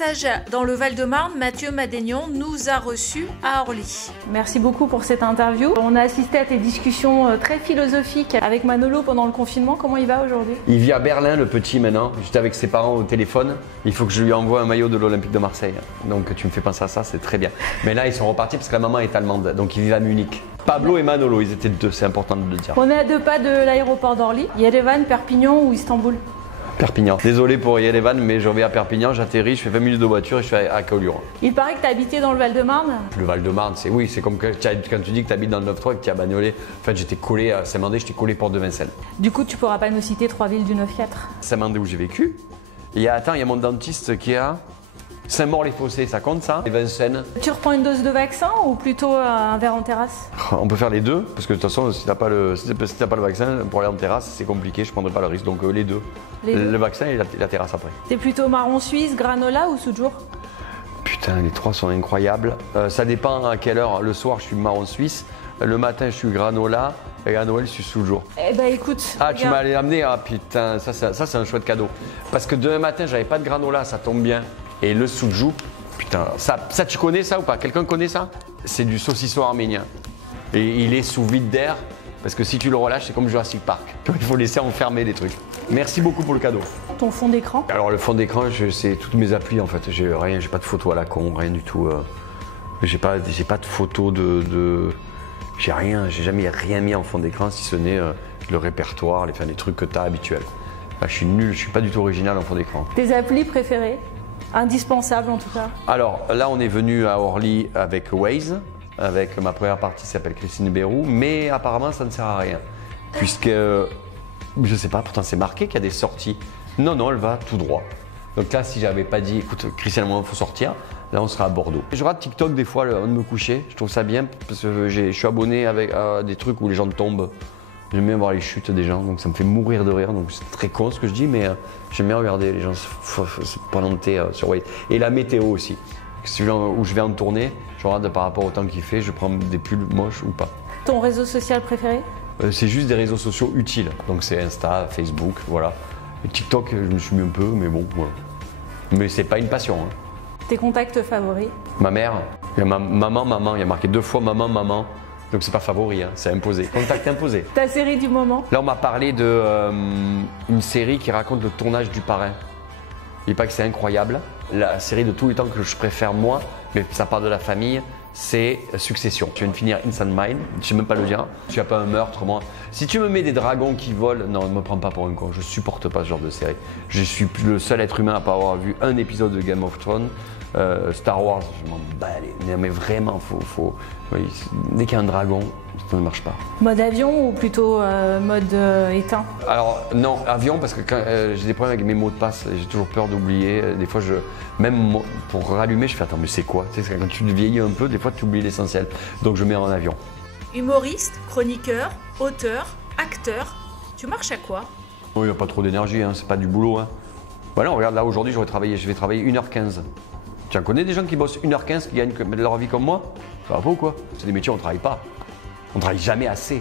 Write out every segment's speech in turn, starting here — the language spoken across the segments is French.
passage dans le Val-de-Marne, Mathieu Madénian nous a reçus à Orly. Merci beaucoup pour cette interview. On a assisté à tes discussions très philosophiques avec Manolo pendant le confinement. Comment il va aujourd'hui? Il vit à Berlin, le petit maintenant. J'étais avec ses parents au téléphone. Il faut que je lui envoie un maillot de l'Olympique de Marseille. Donc tu me fais penser à ça, c'est très bien. Mais là, ils sont repartis parce que la maman est allemande. Donc ils vivent à Munich. Pablo et Manolo, ils étaient deux, c'est important de le dire. On est à 2 pas de l'aéroport d'Orly. Yerevan, Perpignan ou Istanbul? Perpignan. Désolé pour Yerevan, mais je vais à Perpignan, j'atterris, je fais 20 minutes de voiture et je suis à Collioure. Il paraît que tu as habité dans le Val-de-Marne. Le Val-de-Marne, c'est comme quand tu dis que tu habites dans le 9-3 et que tu as Bagnolet. En fait, j'étais collé à Saint-Mandé, j'étais collé Porte de Vincennes. Du coup, tu pourras pas nous citer 3 villes du 9-4. Saint-Mandé où j'ai vécu. Il y a mon dentiste qui est à Saint-Maur-les-Fossés, ça compte ça? Et Vincennes. Tu reprends une dose de vaccin ou plutôt un verre en terrasse? On peut faire les deux, parce que de toute façon, si t'as pas le vaccin, pour aller en terrasse, c'est compliqué, je prendrai pas le risque. Donc les deux. Le vaccin et la terrasse après. T'es plutôt marron suisse, granola ou soudjour? Putain, les trois sont incroyables. Ça dépend à quelle heure. Le soir, je suis marron suisse. Le matin, je suis granola. Et à Noël, je suis soudjour. Eh ben écoute. Ah, tu m'as allé l'amener? Ah putain, ça c'est un chouette cadeau. Parce que demain matin, j'avais pas de granola, ça tombe bien. Et le soudjou, putain, ça tu connais ça ou pas? Quelqu'un connaît ça? C'est du saucisson arménien. Et il est sous vide d'air, parce que si tu le relâches, c'est comme Jurassic Park. Il faut laisser enfermer les trucs. Merci beaucoup pour le cadeau. Ton fond d'écran? Alors le fond d'écran, c'est toutes mes applis en fait. J'ai pas de photos à la con, rien du tout. J'ai pas de photos j'ai rien, j'ai jamais rien mis en fond d'écran si ce n'est le répertoire, les trucs que tu as habituels. Là, je suis nul, je suis pas du tout original en fond d'écran. Tes applis préférées? Indispensables en tout cas. Alors là, on est venu à Orly avec Waze, avec ma première partie qui s'appelle Christine Bérou, mais apparemment ça ne sert à rien. Puisque, je sais pas, pourtant c'est marqué qu'il y a des sorties. Non, elle va tout droit. Donc là, si j'avais pas dit, écoute, Christian, il faut sortir, là on sera à Bordeaux. Je rate TikTok des fois avant de me coucher, je trouve ça bien parce que je suis abonné à des trucs où les gens tombent. J'aime bien voir les chutes des gens, donc ça me fait mourir de rire. Donc c'est très con ce que je dis, mais j'aime bien regarder les gens se planter sur Waze. Et la météo aussi. Où je vais en tournée, je regarde par rapport au temps qu'il fait, je prends des pulls moches ou pas. Ton réseau social préféré? C'est juste des réseaux sociaux utiles. Donc c'est Insta, Facebook, voilà. Et TikTok, je me suis mis un peu, mais bon, voilà. Mais c'est pas une passion. Hein. Tes contacts favoris? Ma mère, il y a maman, il y a marqué 2 fois maman. Donc c'est pas favori, hein, c'est imposé. Contact imposé. Ta série du moment? Là, on m'a parlé d'une série qui raconte le tournage du Parrain. Il paraît que c'est incroyable. La série de tous les temps que je préfère moi, mais ça part de la famille, c'est Succession. Je viens de finir Inside Mind, je sais même pas le dire. Je suis pas un meurtre, moi. Si tu me mets des dragons qui volent, non, ne me prends pas pour un con. Je supporte pas ce genre de série. Je suis le seul être humain à pas avoir vu un épisode de Game of Thrones. Star Wars, je m'en bats les... Mais vraiment, oui, dès qu'il y a un dragon, ça ne marche pas. Mode avion ou plutôt mode éteint? Alors non, avion parce que quand j'ai des problèmes avec mes mots de passe, j'ai toujours peur d'oublier. Des fois, même pour rallumer, je fais attends, mais c'est quoi? Tu sais, quand tu vieillis un peu, des fois tu oublies l'essentiel. Donc je mets en avion. Humoriste, chroniqueur, auteur, acteur, tu marches à quoi? Il n'y a pas trop d'énergie, hein, c'est pas du boulot. Hein. Voilà, regarde là aujourd'hui, je vais travailler 1h15. Tu en connais des gens qui bossent 1h15, qui gagnent leur vie comme moi? Ça va pas ou quoi? C'est des métiers où on ne travaille pas. On ne travaille jamais assez.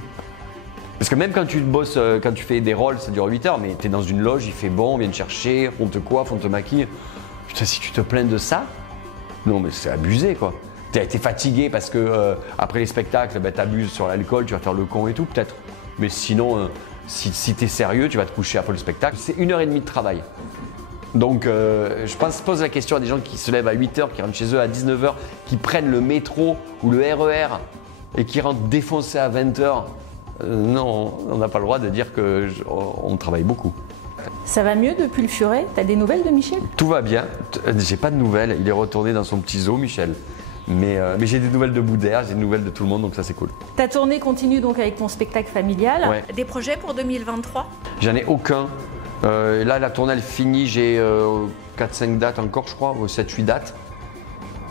Parce que même quand tu bosses, quand tu fais des rôles, ça dure 8 heures, mais tu es dans une loge, il fait bon, on vient te chercher, on te coiffe, on te maquille. Putain, si tu te plains de ça, non mais c'est abusé quoi. Tu as été fatigué parce que après les spectacles, tu abuses sur l'alcool, tu vas faire le con et tout peut-être. Mais sinon, si tu es sérieux, tu vas te coucher après le spectacle. C'est 1h30 de travail. Donc je pose la question à des gens qui se lèvent à 8h, qui rentrent chez eux à 19h, qui prennent le métro ou le RER et qui rentrent défoncés à 20h. Non, on n'a pas le droit de dire qu'on travaille beaucoup. Ça va mieux depuis le Furet? T'as des nouvelles de Michel? Tout va bien, j'ai pas de nouvelles, il est retourné dans son petit zoo Michel. Mais j'ai des nouvelles de Boudère, j'ai des nouvelles de tout le monde, donc ça c'est cool. Ta tournée continue donc avec ton spectacle familial. Ouais. Des projets pour 2023? J'en ai aucun. Là, la tournée elle finit, j'ai 4-5 dates encore, je crois, ou 7-8 dates.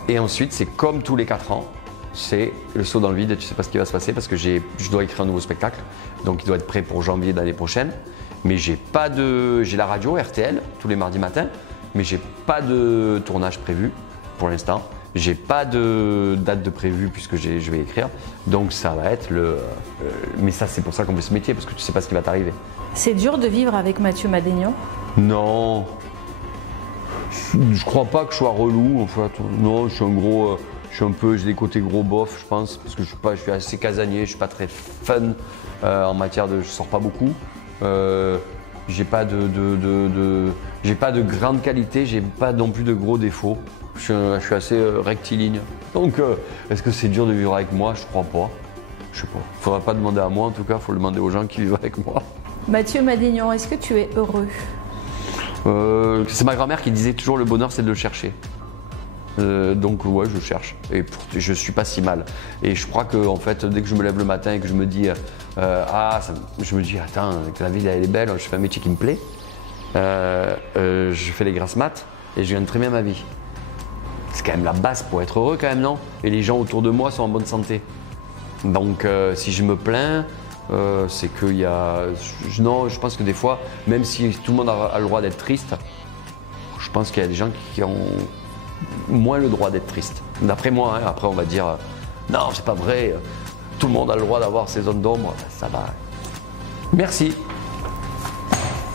Et ensuite, c'est comme tous les 4 ans, c'est le saut dans le vide et tu sais pas ce qui va se passer parce que je dois écrire un nouveau spectacle. Donc, il doit être prêt pour janvier de l'année prochaine. Mais j'ai la radio RTL tous les mardis matins, mais j'ai pas de tournage prévu pour l'instant. J'ai pas de date de prévu puisque je vais écrire. Donc, ça va être mais ça, c'est pour ça qu'on fait ce métier parce que tu sais pas ce qui va t'arriver. C'est dur de vivre avec Mathieu Madénian? Non. Je crois pas que je sois relou en fait. Non, je suis un gros. J'ai des côtés gros bof, je pense, parce que je suis assez casanier, je suis pas très fun en matière de. Je sors pas beaucoup. J'ai pas j'ai pas de grande qualité, j'ai pas non plus de gros défauts. Je suis assez rectiligne. Donc, est-ce que c'est dur de vivre avec moi? Je crois pas. Je sais pas. Faudra pas demander à moi en tout cas, faut le demander aux gens qui vivent avec moi. Mathieu Madénian, est-ce que tu es heureux? C'est ma grand-mère qui disait toujours le bonheur c'est de le chercher. Donc ouais, je cherche et je suis pas si mal. Et je crois que en fait, dès que je me lève le matin et que je me dis je me dis attends, que la vie elle est belle, je fais un métier qui me plaît, je fais les grasses mat et je gagne très bien ma vie. C'est quand même la base pour être heureux quand même, non? Et les gens autour de moi sont en bonne santé. Donc si je me plains, c'est qu'il y a... Non, je pense que des fois, même si tout le monde a le droit d'être triste, je pense qu'il y a des gens qui ont moins le droit d'être triste. D'après moi, hein, après on va dire non, c'est pas vrai, tout le monde a le droit d'avoir ses zones d'ombre, ça va. Merci.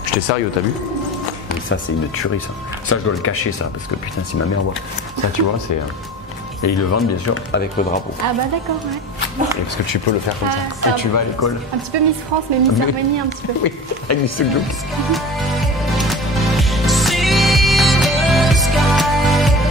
J'étais sérieux, t'as vu? Mais ça, c'est une tuerie, ça. Ça, je dois le cacher, ça, parce que putain, si ma mère voit. Ça, tu vois, c'est. Et ils le vendent, bien sûr, avec le drapeau. Ah bah d'accord, ouais. Et parce que tu peux le faire comme ça. Et tu vas à l'école. Un petit peu Miss France, mais Miss Germany un petit peu. Oui, avec des sous-jokes. See the sky.